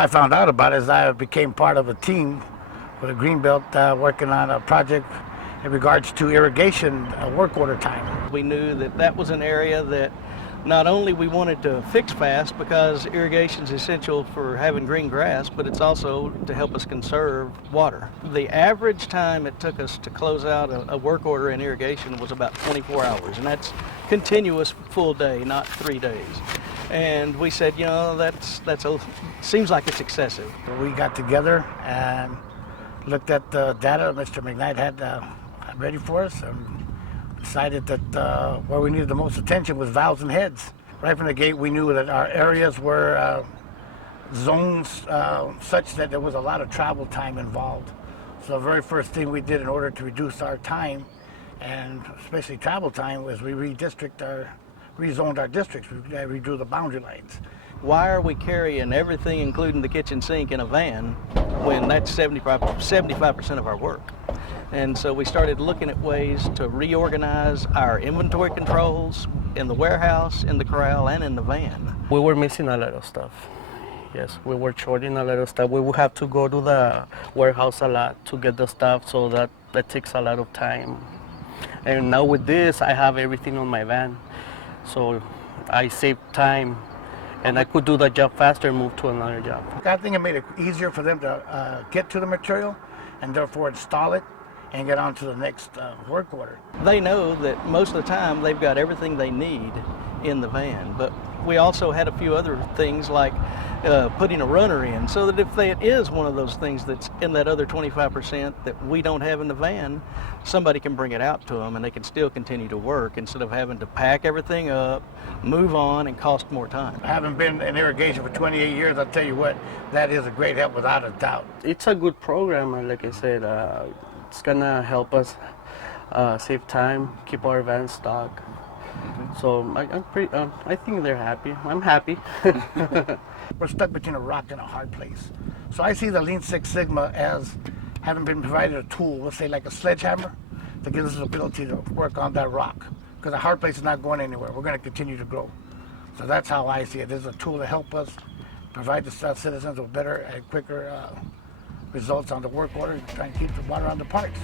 I found out about it is I became part of a team with a Greenbelt working on a project in regards to irrigation work order time. We knew that that was an area that not only we wanted to fix fast because irrigation is essential for having green grass, but it's also to help us conserve water. The average time it took us to close out a work order in irrigation was about 24 hours, and that's continuous full day, not 3 days. And we said, you know, seems like it's excessive. We got together and looked at the data Mr. McKnight had ready for us, and decided that where we needed the most attention was valves and heads. Right from the gate, we knew that our areas were zones such that there was a lot of travel time involved. So the very first thing we did in order to reduce our time, and especially travel time, was we rezoned our districts. We redrew the boundary lines. Why are we carrying everything, including the kitchen sink, in a van when that's 75% of our work? And so we started looking at ways to reorganize our inventory controls in the warehouse, in the corral, and in the van. We were missing a lot of stuff. Yes, we were shorting a lot of stuff. We would have to go to the warehouse a lot to get the stuff, so that takes a lot of time. And now with this, I have everything on my van. So I save time, and I could do the job faster and move to another job. I think it made it easier for them to get to the material and therefore install it and get on to the next work order. They know that most of the time they've got everything they need in the van, but we also had a few other things like putting a runner in, so that if it is one of those things that's in that other 25% that we don't have in the van, somebody can bring it out to them and they can still continue to work instead of having to pack everything up, move on, and cost more time. Having been in irrigation for 28 years, I'll tell you what, that is a great help without a doubt. It's a good program, and like I said, it's gonna help us save time, keep our van stocked. So I think they're happy. I'm happy. We're stuck between a rock and a hard place. So I see the Lean Six Sigma as having been provided a tool, let's say like a sledgehammer, that gives us the ability to work on that rock. Because the hard place is not going anywhere. We're going to continue to grow. So that's how I see it. It's a tool to help us provide the citizens with better and quicker results on the work order and try and keep the water on the parks.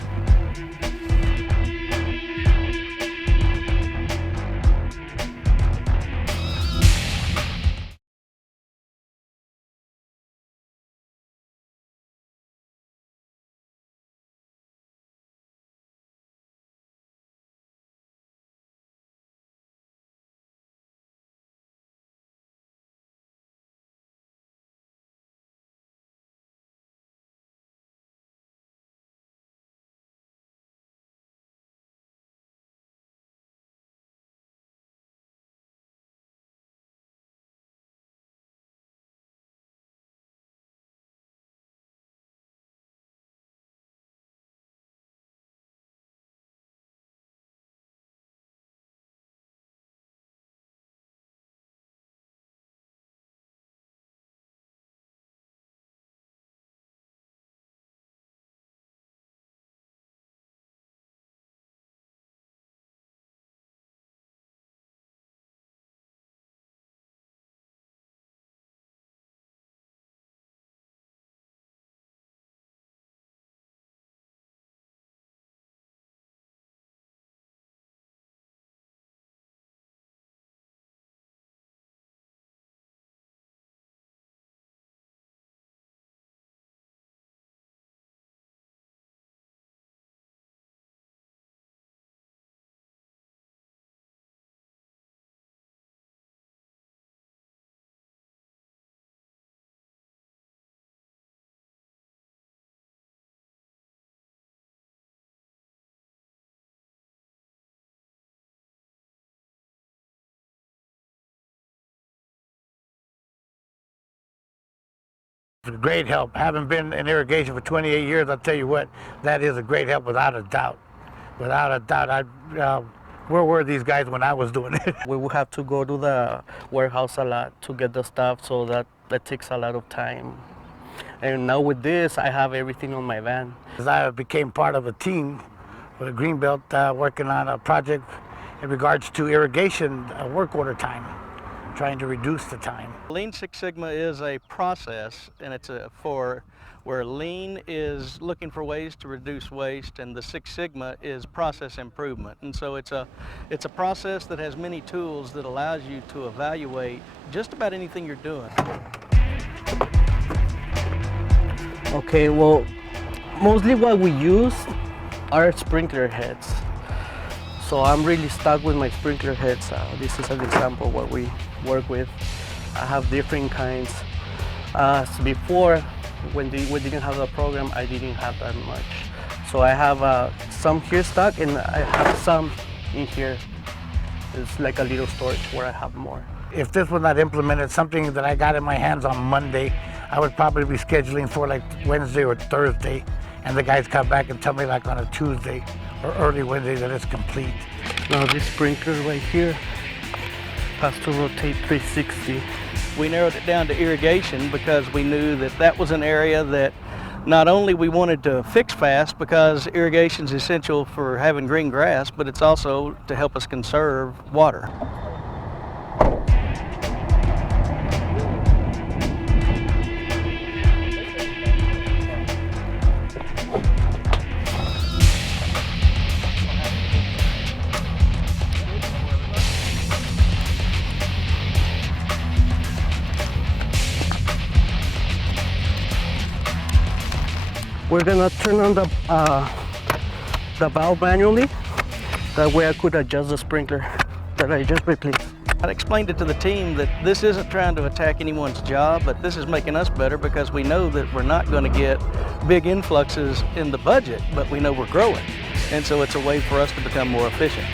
It's a great help. Having been in irrigation for 28 years, I'll tell you what, that is a great help without a doubt. Without a doubt. Where were these guys when I was doing it? We would have to go to the warehouse a lot to get the stuff, so that takes a lot of time. And now with this, I have everything on my van. I became part of a team with a Greenbelt working on a project in regards to irrigation work order time. trying to reduce the time. Lean Six Sigma is a process, and it's for where Lean is looking for ways to reduce waste, and the Six Sigma is process improvement. And so it's a process that has many tools that allows you to evaluate just about anything you're doing. Okay, well, mostly what we use are sprinkler heads. So I'm really stuck with my sprinkler heads. This is an example what we work with. I have different kinds. Before, when we didn't have the program, I didn't have that much. So I have some here stuck, and I have some in here. It's like a little storage where I have more. If this was not implemented, something that I got in my hands on Monday, I would probably be scheduling for like Wednesday or Thursday, and the guys come back and tell me like on a Tuesday or early Wednesday that it's complete. Now this sprinkler right here has to rotate 360. We narrowed it down to irrigation because we knew that that was an area that not only we wanted to fix fast because irrigation is essential for having green grass, but it's also to help us conserve water. We're gonna turn on the valve manually. That way I could adjust the sprinkler that I just replaced. I explained it to the team that this isn't trying to attack anyone's job, but this is making us better because we know that we're not going to get big influxes in the budget, but we know we're growing. And so it's a way for us to become more efficient.